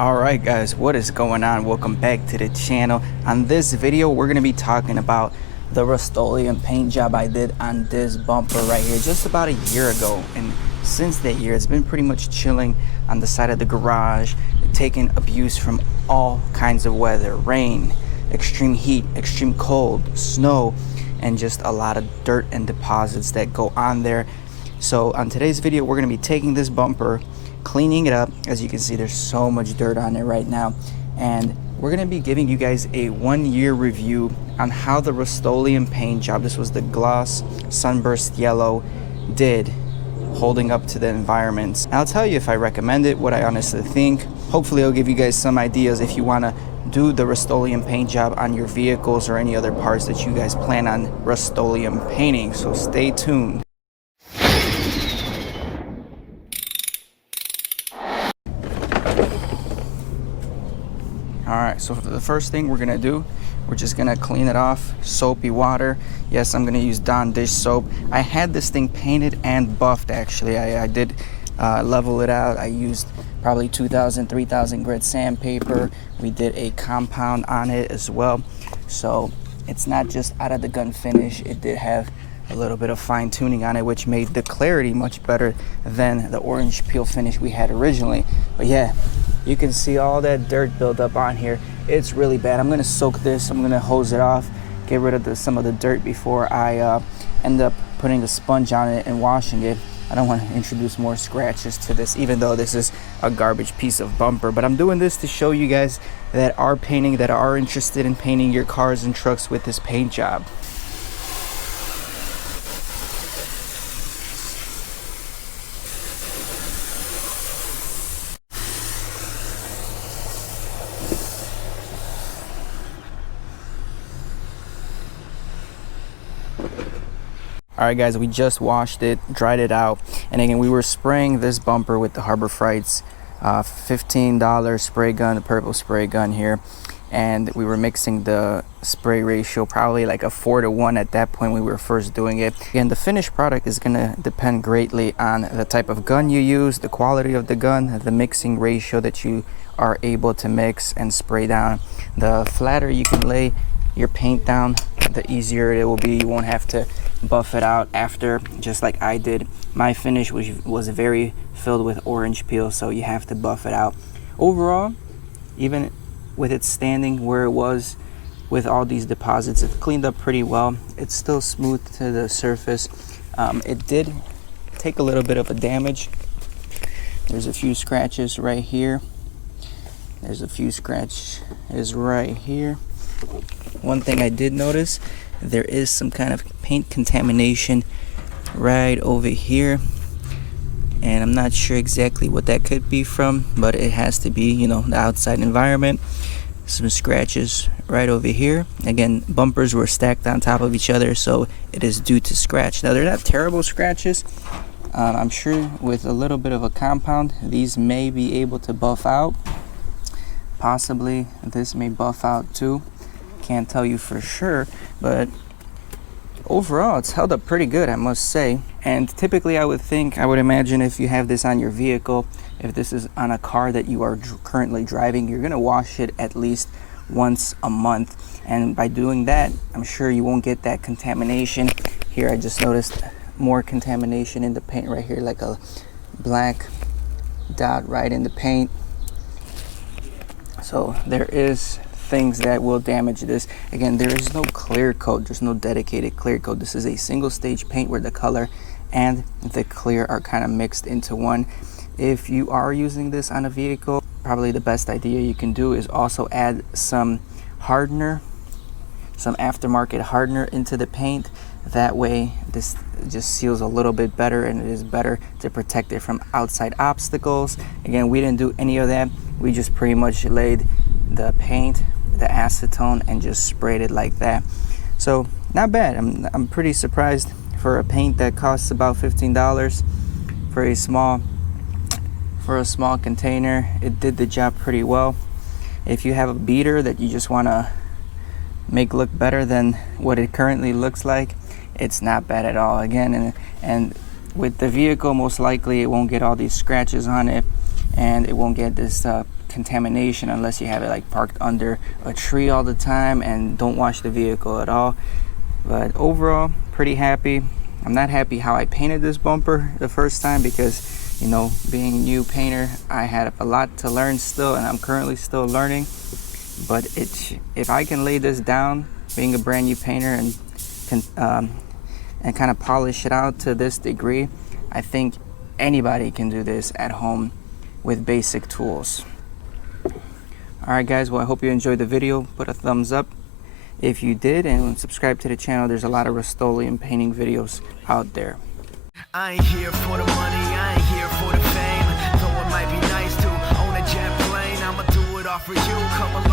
Alright guys, what is going on? Welcome back to the channel. On this video we're going to be talking about the Rustoleum paint job I did on this bumper right here just about a year ago, and since that year it's been pretty much chilling on the side of the garage, taking abuse from all kinds of weather: rain, extreme heat, extreme cold, snow, and just a lot of dirt and deposits that go on there. So on today's video we're going to be taking this bumper, cleaning it up. As you can see, there's so much dirt on it right now, and we're going to be giving you guys a 1-year review on how the Rustoleum paint job, this was the gloss sunburst yellow, did holding up to the environments. I'll tell you if I recommend it, what I honestly think. Hopefully it'll give you guys some ideas if you want to do the Rustoleum paint job on your vehicles or any other parts that you guys plan on Rustoleum painting. So stay tuned. Alright, so for the first thing we're going to do, we're just going to clean it off. Soapy water. Yes, I'm going to use Dawn dish soap. I had this thing painted and buffed actually. I did level it out. I used probably 2,000, 3,000 grit sandpaper. We did a compound on it as well. So it's not just out of the gun finish. It did have a little bit of fine tuning on it, which made the clarity much better than the orange peel finish we had originally. But yeah, you can see all that dirt build up on here. It's really bad. I'm going to soak this. I'm going to hose it off, get rid of some of the dirt before I end up putting a sponge on it and washing it. I don't want to introduce more scratches to this, even though this is a garbage piece of bumper. But I'm doing this to show you guys that are painting, that are interested in painting your cars and trucks with this paint job. Alright guys, we just washed it, dried it out, and again we were spraying this bumper with the Harbor Freights $15 spray gun, the purple spray gun here, and we were mixing the spray ratio probably like a 4-to-1 at that point when we were first doing it. Again, the finished product is going to depend greatly on the type of gun you use, the quality of the gun, the mixing ratio that you are able to mix and spray down. The flatter you can lay your paint down, the easier it will be. You won't have to buff it out after, just like I did. My finish was very filled with orange peel, so you have to buff it out. Overall, even with it standing where it was with all these deposits, it cleaned up pretty well. It's still smooth to the surface. It did take a little bit of a damage. There's a few scratches right here. There's a few scratches right here. One thing I did notice, there is some kind of paint contamination right over here, and I'm not sure exactly what that could be from, but it has to be, you know, the outside environment. Some scratches right over here. Again, bumpers were stacked on top of each other, so it is due to scratch. Now, they're not terrible scratches. I'm sure with a little bit of a compound, these may be able to buff out. Possibly this may buff out too. Can't tell you for sure, but overall it's held up pretty good, I must say. And typically I would imagine if you have this on your vehicle, if this is on a car that you are currently driving, you're gonna wash it at least once a month, and by doing that I'm sure you won't get that contamination. Here I just noticed more contamination in the paint right here, like a black dot right in the paint. So there is things that will damage this. Again, there is no clear coat. There's no dedicated clear coat. This is a single stage paint where the color and the clear are kind of mixed into one. If you are using this on a vehicle, probably the best idea you can do is also add some hardener, some aftermarket hardener into the paint. That way this just seals a little bit better, and it is better to protect it from outside obstacles. Again, we didn't do any of that. We just pretty much laid the paint, the acetone, and just sprayed it like that. So not bad. I'm pretty surprised for a paint that costs about $15 for a small container. It did the job pretty well. If you have a beater that you just want to make look better than what it currently looks like, it's not bad at all. Again, and with the vehicle, most likely it won't get all these scratches on it, and it won't get this contamination unless you have it like parked under a tree all the time and don't wash the vehicle at all. But overall, pretty happy. I'm not happy how I painted this bumper the first time because, you know, being a new painter, I had a lot to learn still, and I'm currently still learning. But if I can lay this down, being a brand new painter, and kind of polish it out to this degree, I think anybody can do this at home with basic tools. Alright guys, well I hope you enjoyed the video. Put a thumbs up if you did, and subscribe to the channel. There's a lot of Rustoleum painting videos out there. I ain't here for the money, I ain't here for the fame. Though it might be nice to own a jet plane, I'ma do it all for you. Come along.